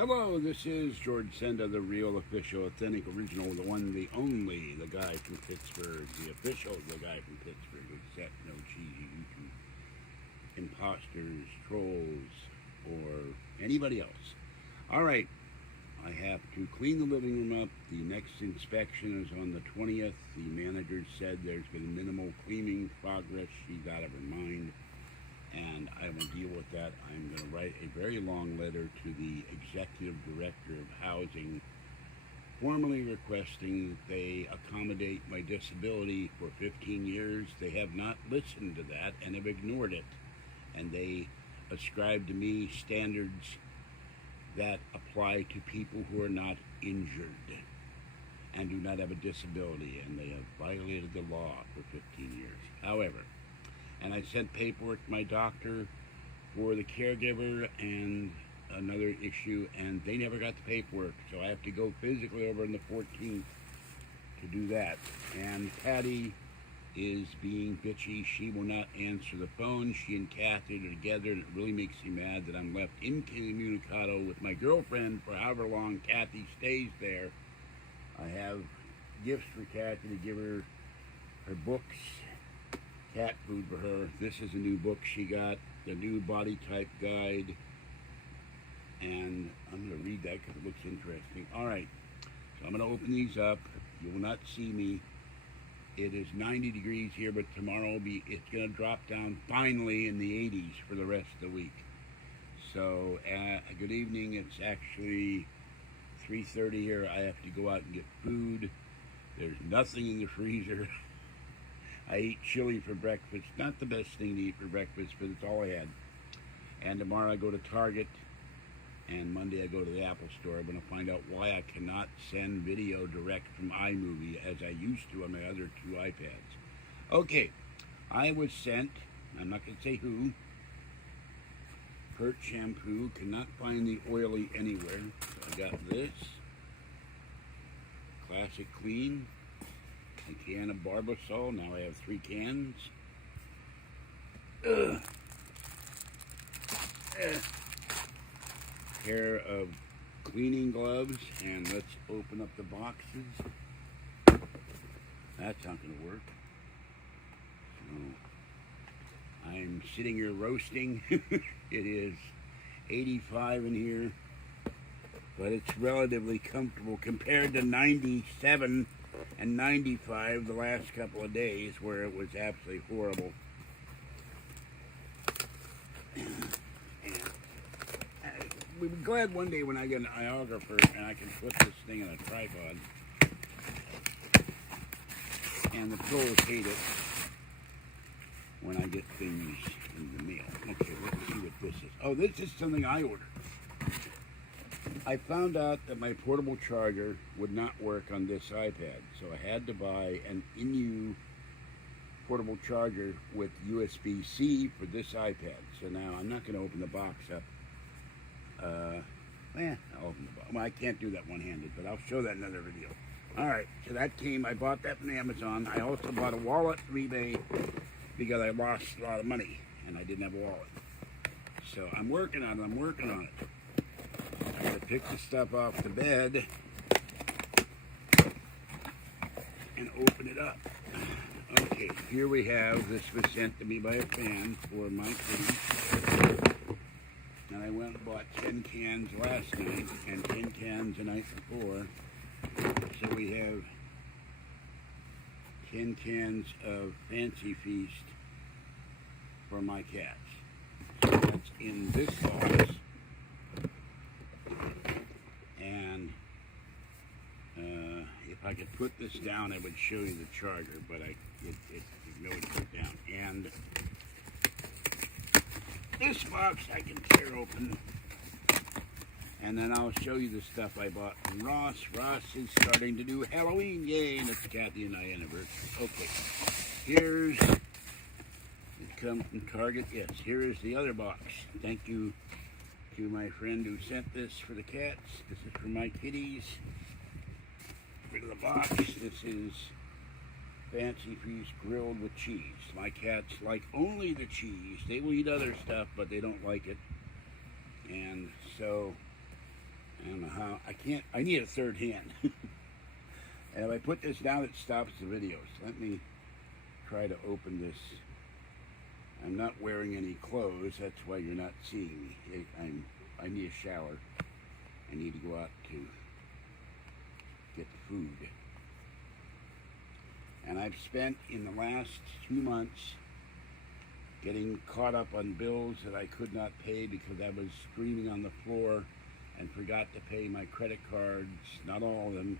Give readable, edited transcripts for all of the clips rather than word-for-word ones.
Hello, this is George Senda, the real, official, authentic, original, the one, the only, the guy from Pittsburgh, the official, the guy from Pittsburgh, except no cheesy YouTube imposters, trolls, or anybody else. All right, I have to clean the living room up. The next inspection is on the 20th. The manager said there's been minimal cleaning progress. She's out of her mind, and I will deal with that. I'm going to write a very long letter to the executive director of housing, formally requesting that they accommodate my disability for 15 years. They have not listened to that and have ignored it, and they ascribe to me standards that apply to people who are not injured and do not have a disability, and they have violated the law for 15 years. However, and I sent paperwork to my doctor for the caregiver and another issue, and they never got the paperwork, so I have to go physically over on the 14th to do that. And Patty is being bitchy. She will not answer the phone. She and Kathy are together, and it really makes me mad that I'm left incommunicado with my girlfriend for however long Kathy stays there. I have gifts for Kathy to give her books, cat food for her. This is a new book she got, the new body type guide, and I'm going to read that because it looks interesting. All right, so I'm going to open these up. You will not see me. It is 90 degrees here, but tomorrow it's going to drop down finally in the 80s for the rest of the week. So good evening. It's actually 3:30 here. I have to go out and get food. There's nothing in the freezer. I ate chili for breakfast. Not the best thing to eat for breakfast, but it's all I had. And tomorrow I go to Target, and Monday I go to the Apple Store. I'm going to find out why I cannot send video direct from iMovie as I used to on my other two iPads. Okay, I was sent, I'm not going to say who, Pert shampoo. Cannot find the oily anywhere. So I got this, Classic Clean, a can of Barbasol. Now I have 3 cans. Pair of cleaning gloves, and let's open up the boxes. That's not going to work. So I'm sitting here roasting. It is 85 in here, but it's relatively comfortable compared to 97 and 95 the last couple of days, where it was absolutely horrible. We'll be glad one day when I get an iographer and I can put this thing on a tripod. And the trolls hate it when I get things in the mail. Okay, let's see what this is. Oh, this is something I ordered. I found out that my portable charger would not work on this iPad, so I had to buy an INU portable charger with USB-C for this iPad. So now I'm not going to open the box up. I'll open the box. Well, I can't do that one-handed, but I'll show that in another video. All right, so that came. I bought that from Amazon. I also bought a wallet from eBay because I lost a lot of money and I didn't have a wallet. So I'm working on it. I gotta pick the stuff off the bed and open it up. Okay, here we have, this was sent to me by a fan for my kitty. And I went and bought 10 cans last night and 10 cans the night before. So we have 10 cans of Fancy Feast for my cats. So that's in this box. And if I could put this down, I would show you the charger, but it's nowhere to put down. And this box I can tear open, and then I'll show you the stuff I bought from Ross. Ross is starting to do Halloween. Yay, and it's Kathy and I anniversary. Okay, here's, it comes from Target. Yes, here is the other box. Thank you to my friend who sent this for the cats. This is for my kitties. Rid of the box. This is Fancy Feast grilled with cheese. My cats like only the cheese. They will eat other stuff, but they don't like it. And so I don't know how. I need a third hand. And if I put this down, it stops the video. So let me try to open this. I'm not wearing any clothes. That's why you're not seeing me. I need a shower. I need to go out to get food. And I've spent in the last 2 months getting caught up on bills that I could not pay because I was screaming on the floor and forgot to pay my credit cards, not all of them.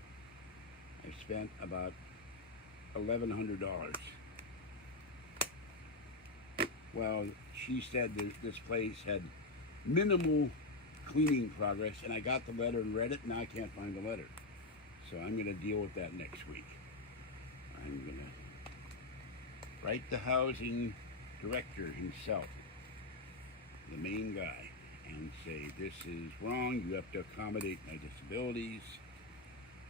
I spent about $1,100. Well, she said that this place had minimal cleaning progress, and I got the letter and read it, and now I can't find the letter. So I'm going to deal with that next week. I'm going to write the housing director himself, the main guy, and say, this is wrong, you have to accommodate my disabilities,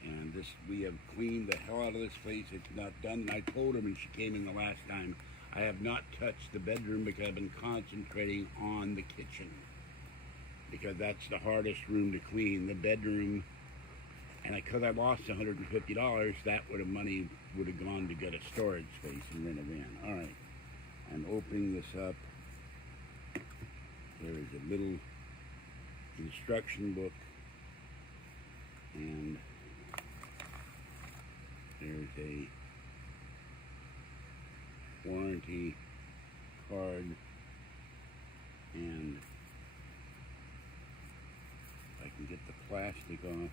and this, we have cleaned the hell out of this place, it's not done. And I told her when she came in the last time, I have not touched the bedroom because I've been concentrating on the kitchen, because that's the hardest room to clean. The bedroom, and because I lost $150, that money would have gone to get a storage space and rent a van. All right, I'm opening this up. There is a little instruction book, and there's a warranty card, and if I can get the plastic off.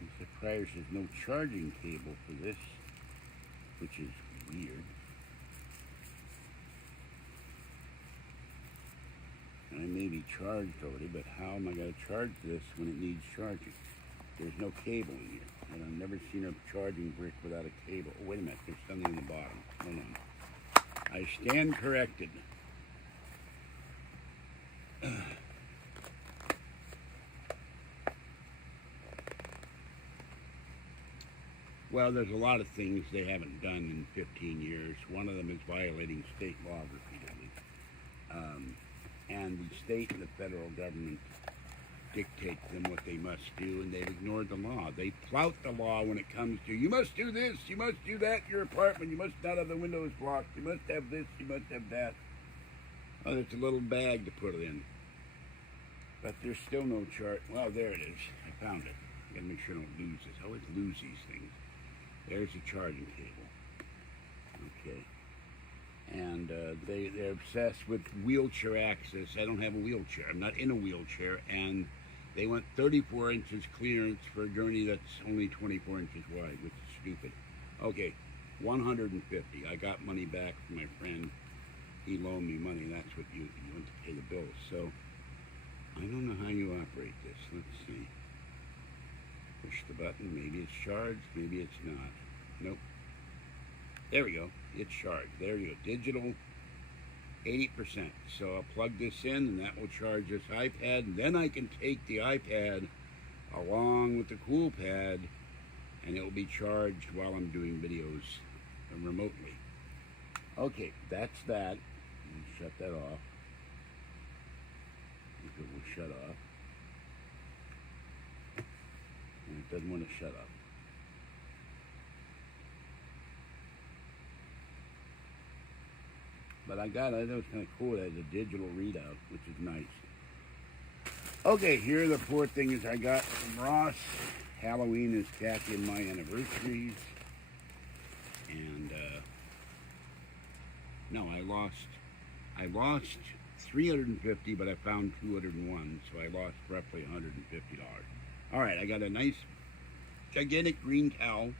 I'm surprised there's no charging cable for this, which is weird. And I may be charged already, but how am I going to charge this when it needs charging? There's no cable in here. And I've never seen a charging brick without a cable. Oh, wait a minute, there's something in the bottom. Hold on. I stand corrected. Well, there's a lot of things they haven't done in 15 years. One of them is violating state law repeatedly. And the state and the federal government dictate them what they must do, and they've ignored the law. They flout the law when it comes to, you must do this, you must do that in your apartment, you must not have the windows blocked, you must have this, you must have that. Oh, there's a little bag to put it in. But there's still no chart. Well, there it is. I found it. I gotta make sure I don't lose this. I always lose these things. There's the charging cable. Okay. And they're obsessed with wheelchair access. I don't have a wheelchair. I'm not in a wheelchair. And they want 34 inches clearance for a gurney that's only 24 inches wide, which is stupid. Okay, 150. I got money back from my friend. He loaned me money. That's what you want to pay the bills. So I don't know how you operate this. Let's see. Push the button. Maybe it's charged. Maybe it's not. Nope. There we go. It's charged. There you go. Digital, 80%. So I'll plug this in, and that will charge this iPad. And then I can take the iPad along with the cool pad, and it will be charged while I'm doing videos remotely. Okay, that's that. Shut that off. If it will shut off. And it doesn't want to shut up. But I got it. That was kind of cool. It has a digital readout, which is nice. Okay, here are the 4 things I got from Ross. Halloween is Kathy and my anniversaries. And, no, I lost 350, but I found 201, so I lost roughly $150. All right, I got a nice, gigantic green towel.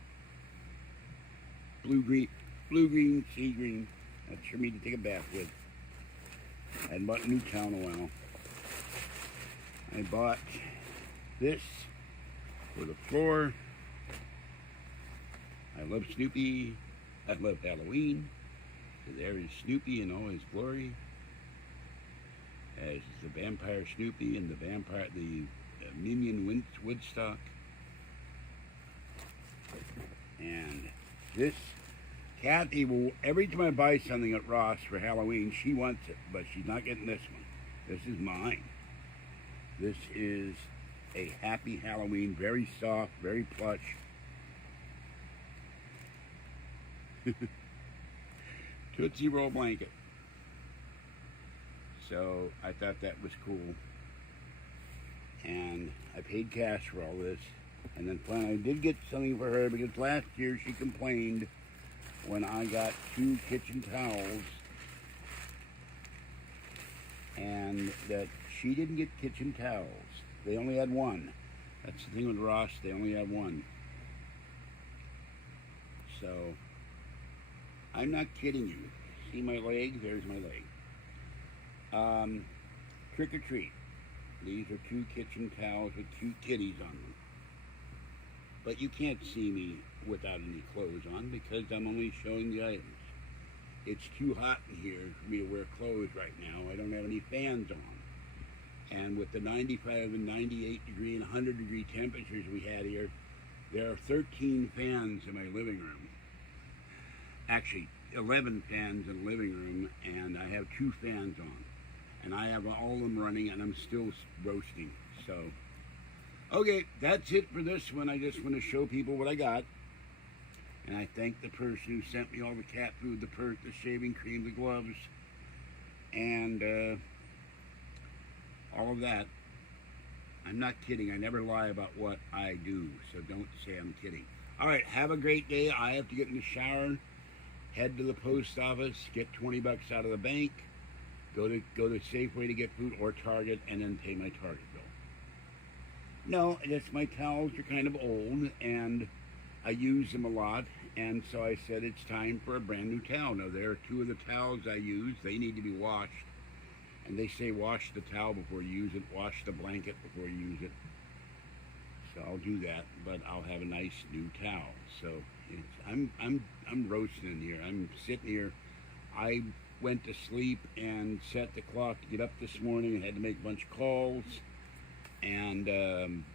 Blue, green, sea green. That's for me to take a bath with. I hadn't bought a new towel in a while. I bought this for the floor. I love Snoopy. I love Halloween. So there is Snoopy in all his glory. As the vampire Snoopy and the Minion Woodstock. And this, Kathy will, every time I buy something at Ross for Halloween, she wants it, but she's not getting this one. This is mine. This is a Happy Halloween, very soft, very plush. Tootsie Roll blanket. So I thought that was cool. And I paid cash for all this. And then finally I did get something for her because last year she complained when I got 2 kitchen towels and that she didn't get kitchen towels. They only had 1. That's the thing with Ross, they only had 1. So, I'm not kidding you. See my leg? There's my leg. Trick or treat. These are 2 kitchen towels with cute kitties on them. But you can't see me without any clothes on because I'm only showing the items. It's too hot in here for me to wear clothes right now. I don't have any fans on. And with the 95 and 98 degree and 100 degree temperatures we had here, there are 13 fans in my living room. Actually, 11 fans in the living room, and I have 2 fans on. And I have all of them running, and I'm still roasting. So, okay, that's it for this one. I just want to show people what I got. And I thank the person who sent me all the cat food, the perk, the shaving cream, the gloves, and all of that. I'm not kidding. I never lie about what I do, so don't say I'm kidding. All right, have a great day. I have to get in the shower, head to the post office, get 20 bucks out of the bank, go to Safeway to get food or Target, and then pay my Target bill. No, I guess my towels are kind of old, and I use them a lot, and so I said it's time for a brand new towel. Now, there are 2 of the towels I use. They need to be washed. And they say wash the towel before you use it, wash the blanket before you use it. So I'll do that, but I'll have a nice new towel. So I'm roasting in here. I'm sitting here. I went to sleep and set the clock to get up this morning. I had to make a bunch of calls, and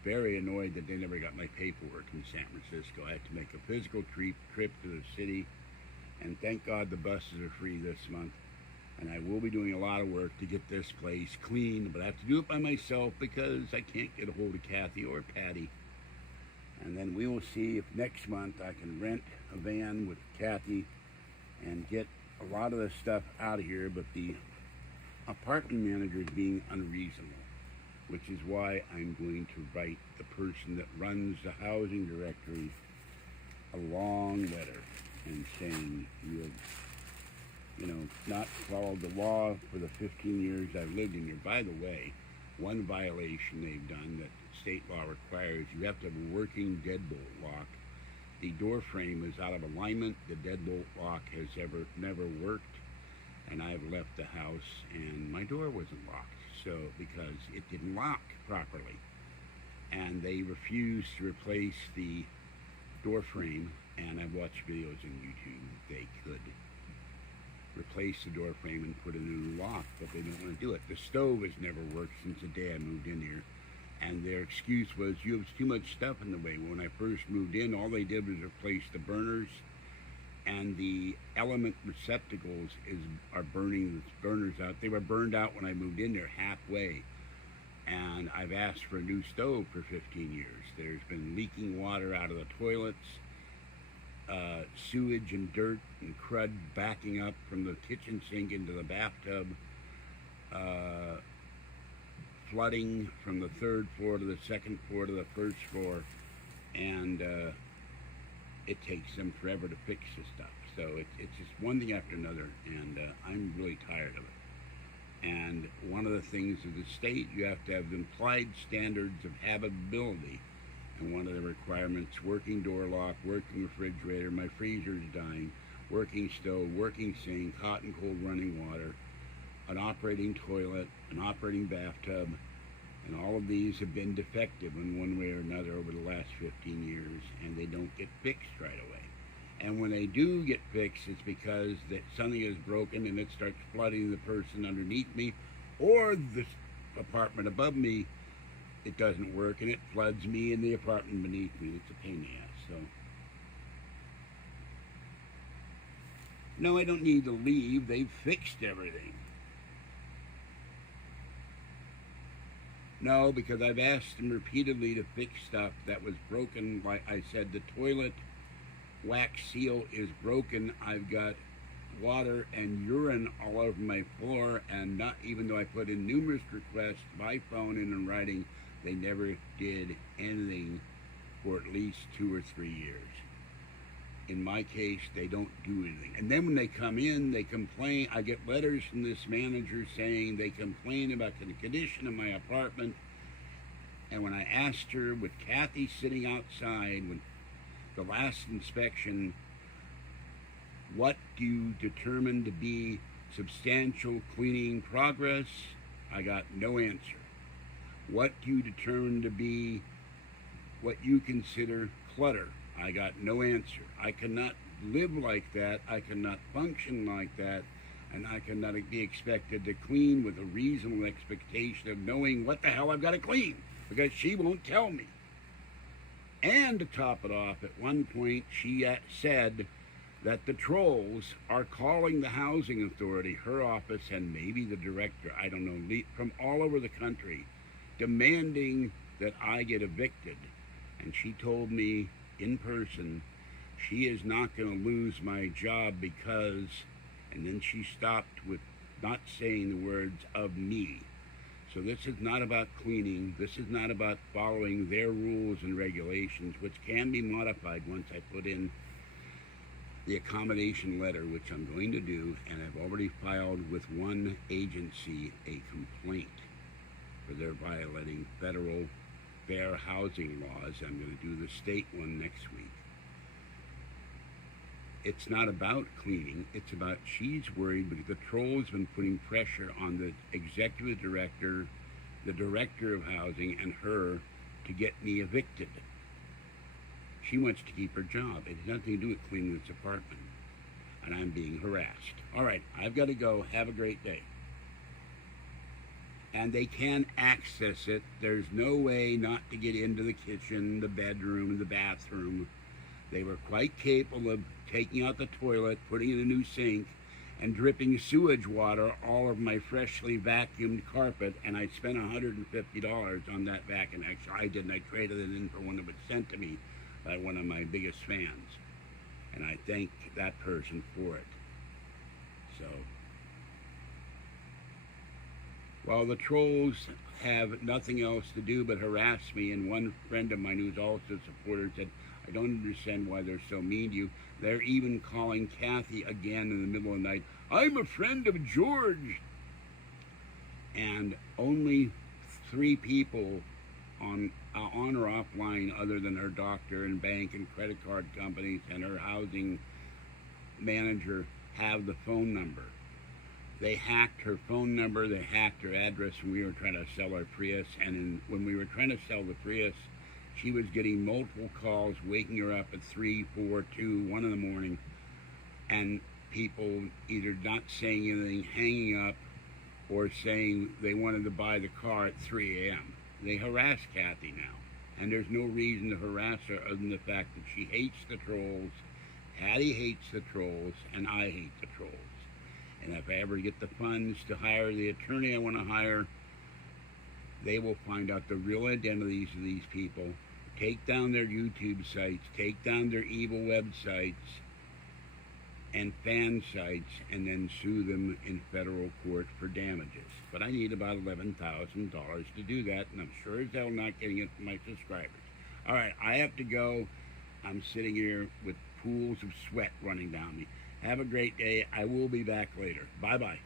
very annoyed that they never got my paperwork in San Francisco. I had to make a physical trip to the city, and thank God the buses are free this month. And I will be doing a lot of work to get this place clean, but I have to do it by myself because I can't get a hold of Kathy or Patty. And then we will see if next month I can rent a van with Kathy and get a lot of the stuff out of here, but the apartment manager is being unreasonable, which is why I'm going to write the person that runs the housing directory a long letter and saying you have not followed the law for the 15 years I've lived in here. By the way, one violation they've done that state law requires, you have to have a working deadbolt lock. The door frame is out of alignment. The deadbolt lock has never worked, and I've left the house and my door wasn't locked, so because it didn't lock properly. And they refused to replace the door frame, and I've watched videos on YouTube. They could replace the door frame and put a new lock, but they don't want to do it. The stove has never worked since the day I moved in here, and their excuse was, you have too much stuff in the way. When I first moved in, all they did was replace the burners, and the element receptacles are burning the burners out. They were burned out when I moved in there halfway, and I've asked for a new stove for 15 years. There's been leaking water out of the toilets, sewage and dirt and crud backing up from the kitchen sink into the bathtub, flooding from the 3rd floor to the 2nd floor to the 1st floor, and it takes them forever to fix this stuff. So it's just one thing after another, and I'm really tired of it. And one of the things of the state, you have to have implied standards of habitability. And one of the requirements, working door lock, working refrigerator, my freezer's dying, working stove, working sink, hot and cold running water, an operating toilet, an operating bathtub, and all of these have been defective in one way or another over the last 15 years, and they don't get fixed right away. And when they do get fixed, it's because that something is broken and it starts flooding the person underneath me, or the apartment above me. It doesn't work, and it floods me and the apartment beneath me. It's a pain in the ass. So, no, I don't need to leave. They've fixed everything. No, because I've asked them repeatedly to fix stuff that was broken. Like I said, the toilet wax seal is broken. I've got water and urine all over my floor, and not even though I put in numerous requests by phone and in writing, they never did anything for at least 2 or 3 years. In my case, they don't do anything. And then when they come in, they complain. I get letters from this manager saying they complain about the condition of my apartment. And when I asked her, with Kathy sitting outside, when the last inspection, what do you determine to be substantial cleaning progress? I got no answer. What do you determine to be what you consider clutter? I got no answer. I cannot live like that. I cannot function like that. And I cannot be expected to clean with a reasonable expectation of knowing what the hell I've got to clean, because she won't tell me. And to top it off, at one point she said that the trolls are calling the housing authority, her office, and maybe the director, I don't know, from all over the country, demanding that I get evicted. And she told me in person she is not going to lose my job because, and then she stopped with not saying the words "of me." So this is not about cleaning. This is not about following their rules and regulations, which can be modified once I put in the accommodation letter, which I'm going to do, and I've already filed with one agency a complaint for their violating federal fair housing laws. I'm going to do the state one next week. It's not about cleaning. It's about she's worried because the troll has been putting pressure on the executive director, the director of housing, and her to get me evicted. She wants to keep her job. It has nothing to do with cleaning this apartment. And I'm being harassed. All right, I've got to go. Have a great day. And they can access it. There's no way not to get into the kitchen, the bedroom, the bathroom. They were quite capable of taking out the toilet, putting in a new sink, and dripping sewage water all over my freshly vacuumed carpet. And I spent $150 on that vacuum. Actually, I didn't. I traded it in for one that was sent to me by one of my biggest fans. And I thank that person for it. So, while the trolls have nothing else to do but harass me, and one friend of mine who's also a supporter said, I don't understand why they're so mean to you. They're even calling Kathy again in the middle of the night. I'm a friend of George. And only 3 people on or offline, other than her doctor and bank and credit card companies and her housing manager, have the phone number. They hacked her phone number, they hacked her address when we were trying to sell our Prius, and when we were trying to sell the Prius, she was getting multiple calls, waking her up at 3, 4, 2, 1 in the morning, and people either not saying anything, hanging up, or saying they wanted to buy the car at 3 a.m. They harass Kathy now, and there's no reason to harass her other than the fact that she hates the trolls, Patty hates the trolls, and I hate the trolls. And if I ever get the funds to hire the attorney I want to hire, they will find out the real identities of these people, take down their YouTube sites, take down their evil websites and fan sites, and then sue them in federal court for damages. But I need about $11,000 to do that, and I'm sure as hell not getting it from my subscribers. All right, I have to go. I'm sitting here with pools of sweat running down me. Have a great day. I will be back later. Bye-bye.